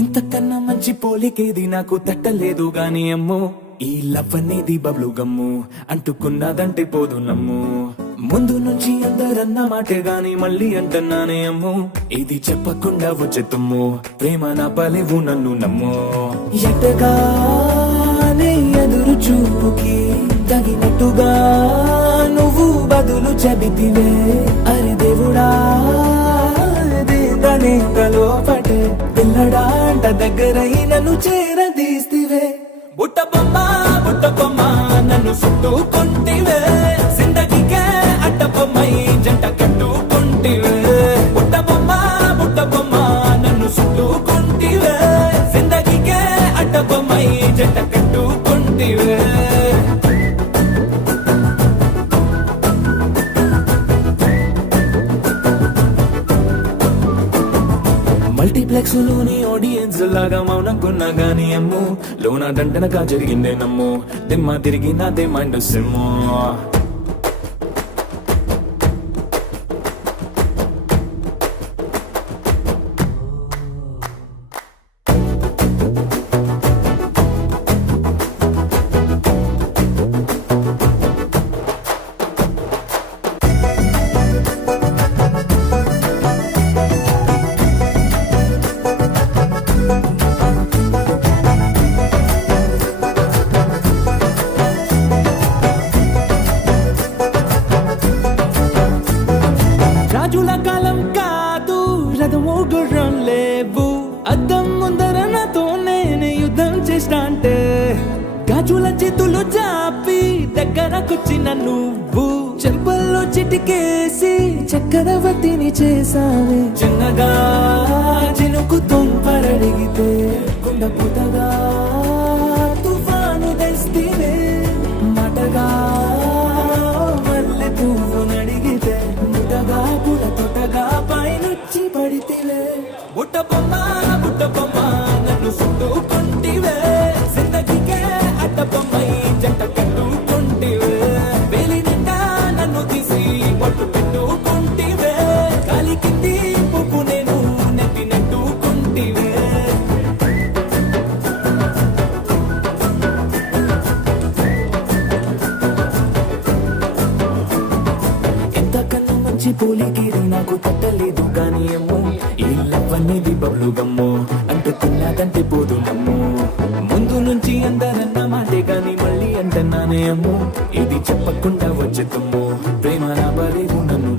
ఇంతకన్నా మంచి పోలికేది నాకు తట్టలేదు గాని అమ్మో ఈ లవ్ అనేది బబ్లు గమ్ము అంటుకున్నదంటే పోదు నమ్ము ముందు నుంచి అందరన్న మాటే గాని మళ్ళీ అంటున్నానే అమ్ము ఇది చెప్పకుండా వచ్చే తుమ్ము ప్రేమ నా పలేవు నన్ను నమ్ము ఎటగానే ఎదురు చూపుకి తగినట్టుగా నువ్వు బదులు చెబితివే అరే దేవుడా దేదనేకలో పటే పిల్లడా అంట దగ్గరై నన్ను చేరదీస్తివే బుట్ట బొమ్మ నన్ను చుట్టుకుంటివే జిందగీకే అడ్డబొమ్మై జంట కట్టుకుంటివే బుట్ట బొమ్మ నన్ను చుట్టుకుంటివే జిందగీకే అడ్డబొమ్మై జంట కట్టుకుంటివే మల్టీప్లెక్స్ లోని ఆడియన్స్ లాగా మౌనంకున్నా గానీ అమ్ము లోన దండనగా జరిగిందే నమ్ము దిమ్మ తిరిగి నాదే మైండ్ సిమ్ము రాజుల కాలం కాదు రథము గుర్రం లేవు అద్దం ముందర నాతో నేనే యుద్ధం చేస్తా అంటే గాజుల చేతులు జాపి దగ్గరకొచ్చిన నువ్వు చెంపల్లో చిటికేసి చక్రవర్తిని చేసావే చిన్నగా చినుకు తుంపరడిగితే కుండపుతగా తుఫాను తెస్తివే మాటగా మల్లె పువ్వు నడిగితే ముటగా పుల తొటగా పైనుచ్చి పడితివే బుట్ట బొమ్మ నన్ను చుట్టుకుంటివే జిందగీకే అడ్డబొమ్మై జంట కట్టుకుంటివే వేలి నిండా నన్ను తీసి పట్టు పెట్టుకుంటివే కాలి కింది పువ్వు నేను నెత్తి నెట్టుకుంటివే ఎంతకన్నా మంచి పోలికేది నాకు తట్టలేదు కానీ అమ్మో ఈ లవ్ అనేది బబ్లు గమ్ము అంటుకున్నదంటే పోదు నమ్ము ముందు నుంచి అందరన్న మాటే గాని మళ్ళీ అంటున్నానే అమ్ము ఇది చెప్పకుండా వచ్చే తుమ్ము ప్రేమ నా బలేవు నన్ను